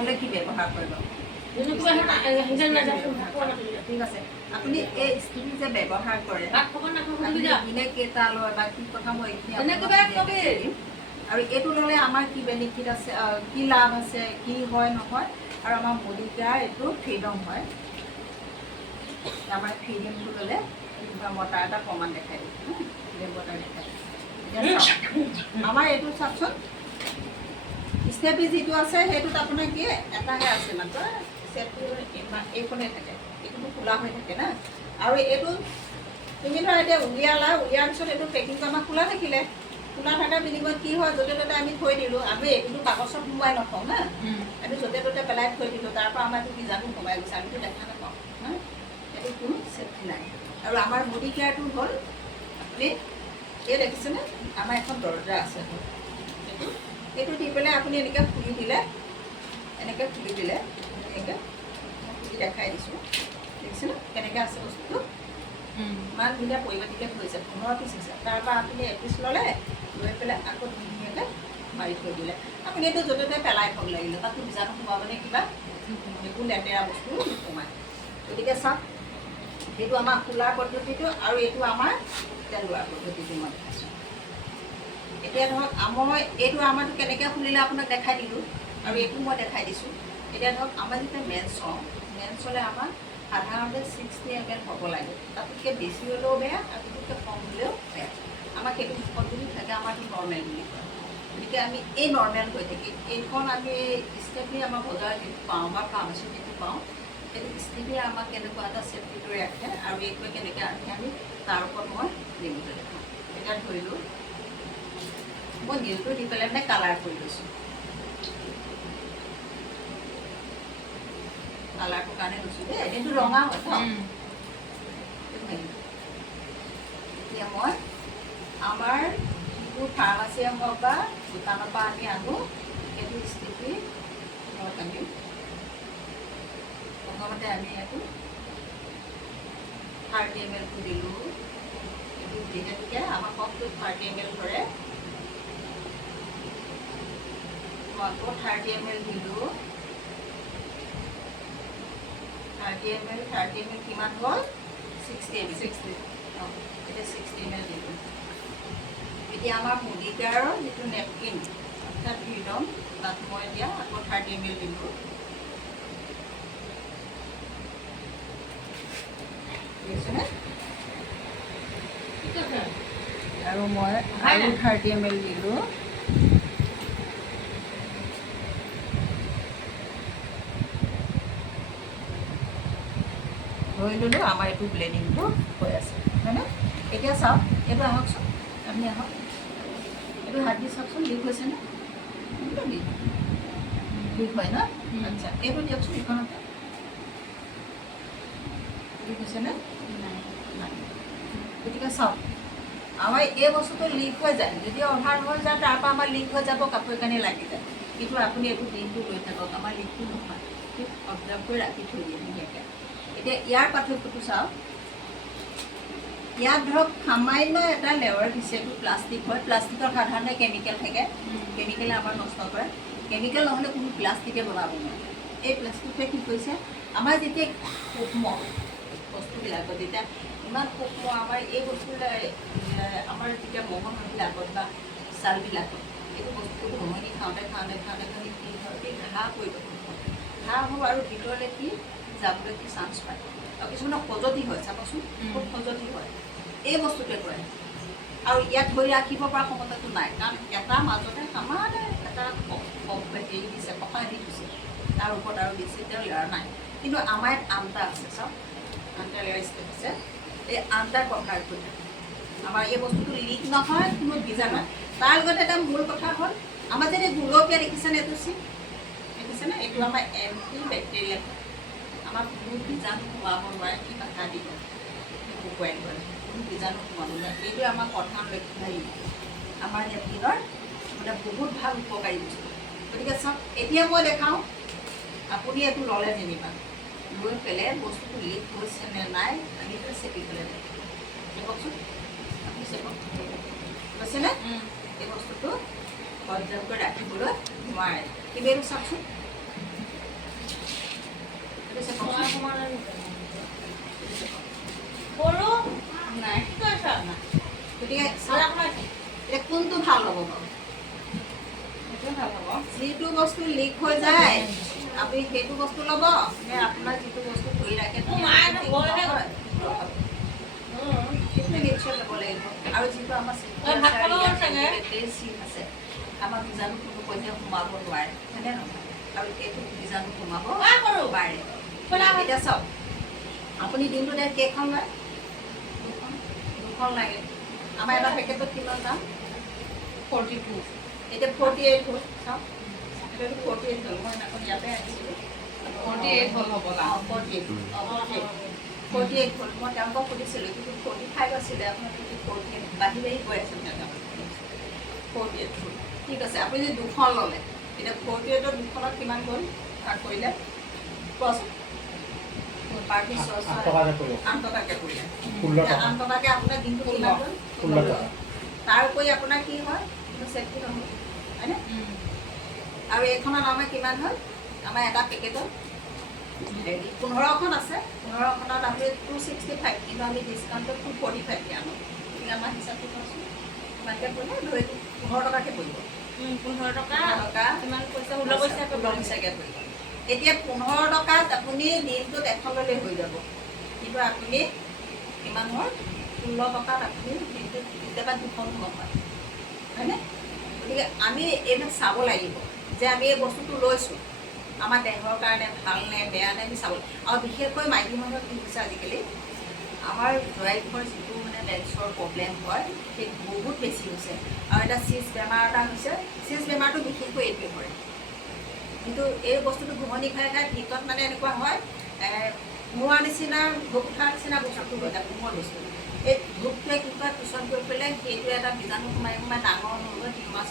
নহ'লে কি ব্যৱহাৰ কৰিব ঠিক আছে আপুনি এই ষ্টিকি যে ব্যৱহাৰ কৰে দিনে কেইটা লয় বা কি কথা মই এইখিনি আৰু এইটো ল'লে আমাৰ কি বেনিফিট আছে কি লাভ আছে কি হয় নহয় আৰু আমাৰ বডিগাৰ এইটো ফ্ৰীডম হয় আমাৰ ফ্ৰীডমটো ল'লে মই তাৰ এটা প্ৰমাণ দেখাই দিছোঁ দেৱতাৰ দেখাই দিছোঁ আমাৰ এইটো চাওকচোন ষ্টেপি যিটো আছে সেইটোত আপোনাৰ কি এটাহে আছে মাত্ৰ ষ্টেপটো এইখনে থাকে এইটোতো খোলা হৈ থাকে না আৰু এইটো তুমি ধৰা এতিয়া উলিয়ালা উলিয়াৰ পিছত এইটো পেকিংটো আমাৰ খোলা থাকিলে খোলা থকাৰ বিনিময়ত কি হয় য'তে ত'তে আমি থৈ দিলোঁ আমি এইটোতো কাগজত সোমোৱাই নথওঁ না আমি য'তে ত'তে পেলাই থৈ দিলোঁ তাৰ পৰা আমাৰ এইটো বীজাণু সোমাই গৈছে আমিতো দেখা নাপাওঁ হা এইটো কোনো চেফটি নাই আৰু আমাৰ বডি কেয়াৰটো হ'ল আপুনি এই দেখিছেনে আমাৰ এখন দৰজা আছে এইটো দি পেলাই আপুনি এনেকৈ খুলি দিলে এনেকৈ খুলি দিলে এনেকৈ খুলি দেখাই দিছোঁ দেখিছেনে কেনেকৈ আছে বস্তুটো ইমান ধুনীয়া পৰিপাটিকৈ থৈছে 15 পিচ আছে তাৰপৰা আপুনি এপিচ ল'লে লৈ পেলাই আকৌ ধুনীয়াকৈ মাৰি থৈ দিলে আপুনি এইটো য'তে ত'তে পেলাই থ'ব লাগিলে তাতো বীজাণু সোমাবনে কিবা একো লেতেৰা বস্তু নোসোমায় গতিকে চাওক সেইটো আমাৰ খোলাৰ পদ্ধতিটো আৰু এইটো আমাৰ পেলোৱাৰ পদ্ধতিটো মই দেখাইছোঁ এতিয়া ধৰক মই এইটো আমাৰটো কেনেকৈ খুলিলে আপোনাক দেখাই দিলোঁ আৰু এইটো মই দেখাই দিছোঁ এতিয়া ধৰক আমাৰ যেতিয়া মেন্স হ'লে আমাৰ সাধাৰণতে 60 ml হ'ব লাগে তাতকৈ বেছি হ'লেও বেয়া আৰু তাতকৈ কম হ'লেও বেয়া আমাক সেইটো পদ্ধতি থাকে আমাৰটো নৰ্মেল বুলি কয় গতিকে আমি এই নৰ্মেল হৈ থাকি এইখন আমি ষ্টেপি আমাৰ বজাৰত যিটো পাওঁ বা ফাৰ্মাচীত যিটো পাওঁ সেইটো ষ্টেপিয়ে আমাক কেনেকুৱা এটা চেফটি কৰি ৰাখে আৰু এইটোৱে কেনেকৈ ৰাখে আমি তাৰ ওপৰত মই লিমিটত দেখাওঁ এতিয়া ধৰিলোঁ মই নীলটো দি পেলাই মানে কালাৰ কৰি লৈছোঁ কালাৰটোৰ কাৰণে লৈছোঁ দেই এইটো ৰঙা হয় ন এতিয়া মই আমাৰ যিটো ফাৰ্মাচীয়ে হওক বা দোকানৰ পৰা আমি আনো সেইটো ষ্টেপি ঘৰত আনিম প্ৰথমতে আমি এইটো 30 ml দিলোঁ এইটো যেতিয়া আমাৰ কপটো 30 ml ধৰে আকৌ 30 ml দিলোঁ 30 ml কিমান হ'ল 60 ml এতিয়া 60 ml দিলোঁ এতিয়া আমাৰ মুদিকাৰৰ যিটো নেপকিন অৰ্থাৎ ফ্ৰীডম তাত মই এতিয়া আকৌ 30 ml দিলোঁ বুজিছেনে আৰু মই আৰু 30 ml দিলোঁ ধৰি ল'লোঁ আমাৰ এইটো ব্লেডিংটো হৈ আছে হয়নে এতিয়া চাওক এইটো আহকচোন আপুনি আহক এইটো হাত দি চাওকচোন লিক হৈছেনে লিক হয় ন আচ্ছা এইটো দিয়কচোন এইখনতে লিক হৈছেনে নাই গতিকে চাওক আমাৰ এই বস্তুটো লিক হৈ যায় যদি অভাৰ হৈ যায় তাৰপৰা আমাৰ লিক হৈ যাব কাপোৰ কানি লাগি যায় কিন্তু আপুনি এইটো দিনটো লৈ থাকক আমাৰ লিকটো নহয় ঠিক অবজাৰ্ভ কৰি ৰাখি থৈ দিয়ে ধুনীয়াকৈ এতিয়া ইয়াৰ পাৰ্থক্যটো চাওক ইয়াত ধৰক সামান্য এটা লেয়াৰ দিছে এইটো প্লাষ্টিক হয় প্লাষ্টিকত সাধাৰণতে কেমিকেল থাকে কেমিকেলে আমাৰ নষ্ট কৰে কেমিকেল নহ'লে কোনো প্লাষ্টিকে বনাব নোৱাৰে এই প্লাষ্টিকটোৱে কি কৰিছে আমাৰ যেতিয়া সূক্ষ্ম বস্তুবিলাকত যেতিয়া ইমান সূক্ষ্ম আমাৰ এই বস্তুবিলাক আমাৰ যেতিয়া মঙহবিলাকত বা ছালবিলাকত এইটো বস্তুটো ভ্ৰমণি খাওঁতে কি হয় এই ঘাঁহ পৰিৱৰ্তন হয় ঘাঁহ হ'ব আৰু ভিতৰলৈ কি যাবলৈ কি চান্স পায় আৰু কিছুমানৰ খজতি হয় চাবচোন খুব খজতি হয় এই বস্তুটোৱে কৰে আৰু ইয়াত ধৰি ৰাখিব পৰা ক্ষমতাটো নাই কাৰণ এটা মাজতে সামান্য এটা হেৰি দিছে কপাহ দি দিছে তাৰ ওপৰত আৰু বেছি তেওঁ লেয়াৰ নাই কিন্তু আমাৰ ইয়াত আনটা আছে চাওক আনটা লেয়াৰ ষ্টেপ আছে এই আনটা কভাৰ কৰি থাকে আমাৰ এই বস্তুটো লিক নহয় কোনো বীজাণু নাই তাৰ লগতে এটা মূল কথা হ'ল আমাৰ যদি গুলপীয়া দেখিছেনে এইটো চিন দেখিছেনে এইটো আমাৰ এণ্টি বেক্টেৰিয়েল আমাৰ কোনো বীজাণু সোমাব নোৱাৰে কি কথা দিব শুকুৱাই দিব কোনো বীজাণু সোমাব নোৱাৰে এইটোৱে আমাৰ প্ৰধান লক্ষ্য আমাৰ নেপকিনৰ মানে বহুত ভাল উপকাৰী বস্তু গতিকে চাওক এতিয়া মই দেখাওঁ আপুনি এইটো ল'লে যেনিবা লৈ পেলাই বস্তুটো লিক হৈছে নে নাই আমি চেপি পেলাই দেখকচোন আপুনি চেপক হৈছেনে এই বস্তুটো সজ্জা কৰি ৰাখিবলৈ নোৱাৰে কিন্তু এইটো চাওকচোন গতিকে এতিয়া কোনটো ভাল হ'ব বাৰু? যিটো বস্তু লিক হৈ যায় আপুনি সেইটো বস্তু ল'ব নে আপোনাৰ যিটো বস্তু ধৰি ৰাখে সেইটো নিশ্চয় ল'ব লাগিব। আৰু যিটো আমাৰ চিন আছে আমাৰ বীজাণু কোনো পৰ্যায়ে সোমাব নোৱাৰে হয়নে নহয়? আৰু সেইটো বীজাণু সোমাব পাৰে। এতিয়া চাওক আপুনি দিনটোতে কেইখন লয়? দুখন লাগে। আমাৰ এটা পেকেটত কিমান দাম? 42। এতিয়া 48 হ'ল। চাওক এইটো 48 হ'ল। মই সেইদিনাখন ইয়াতে আনিছিলোঁ 48 হ'ল হ'বলা। 48 হ'ল। মই তেওঁলোকক সুধিছিলোঁ কিন্তু 45 আছিলে আপোনাৰ 48 বাঢ়ি গৈ আছে মানে 48 হ'ল। ঠিক আছে আপুনি যদি দুখন ল'লে এতিয়া 48ৰ দুখনত কিমান গ'ল ভাগ কৰিলে কোৱাচোন? 8 টকাকৈ পৰিলে। 8 টকাকৈ আপোনাৰ দিনটো কিমান গ'ল? 16 টকা। তাৰ উপৰি আপোনাৰ কি হয় চেফটি নহয় হয়নে? আৰু এইখনত আমাৰ কিমান হ'ল? আমাৰ এটা পেকেটত 15খন আছে। 15খনত আমি 265 কিন্তু আমি ডিছকাউণ্টত 245কৈ আনো। গতিকে আমাৰ হিচাপটো কৰকচোন কিমানকৈ পৰিলে? ধৰি 15 টকাকৈ পৰিব। 15 টকা কিমান পইচা? 16 পইচাকৈ পৰিব। এতিয়া 15 টকাত আপুনি দিনটোত এখন ল'লে হৈ যাব কিন্তু আপুনি কিমান হয় 16 টকাত আপুনি দিনটোত কেতিয়াবা দুখন নহয় হয়নে? গতিকে আমি এইবিলাক চাব লাগিব যে আমি এই বস্তুটো লৈছোঁ আমাৰ দেহৰ কাৰণে ভাল নে বেয়া নে আমি চাব লাগিব। আৰু বিশেষকৈ মাইকী মানুহৰ কি হৈছে আজিকালি আমাৰ জৰাইফৰ যিটো মানে লেন্সৰ প্ৰব্লেম হয় সেইটো বহুত বেছি হৈছে। আৰু এটা চিজ বেমাৰ এটা হৈছে। চিজ বেমাৰটো বিশেষকৈ এইটোৱে কৰে কিন্তু এই বস্তুটো ঘুমনি খাই ভিতৰত মানে এনেকুৱা হয় মোৱা নিচিনা ধূপ উঠাৰ নিচিনা বস্তুটো হৈ যায় কোমল বস্তু। এই ধূপটোৱে কি কয় পিছত গৈ পেলাই সেইটো এটা বীজাণু সোমাই ডাঙৰ হৈ টিউমাৰ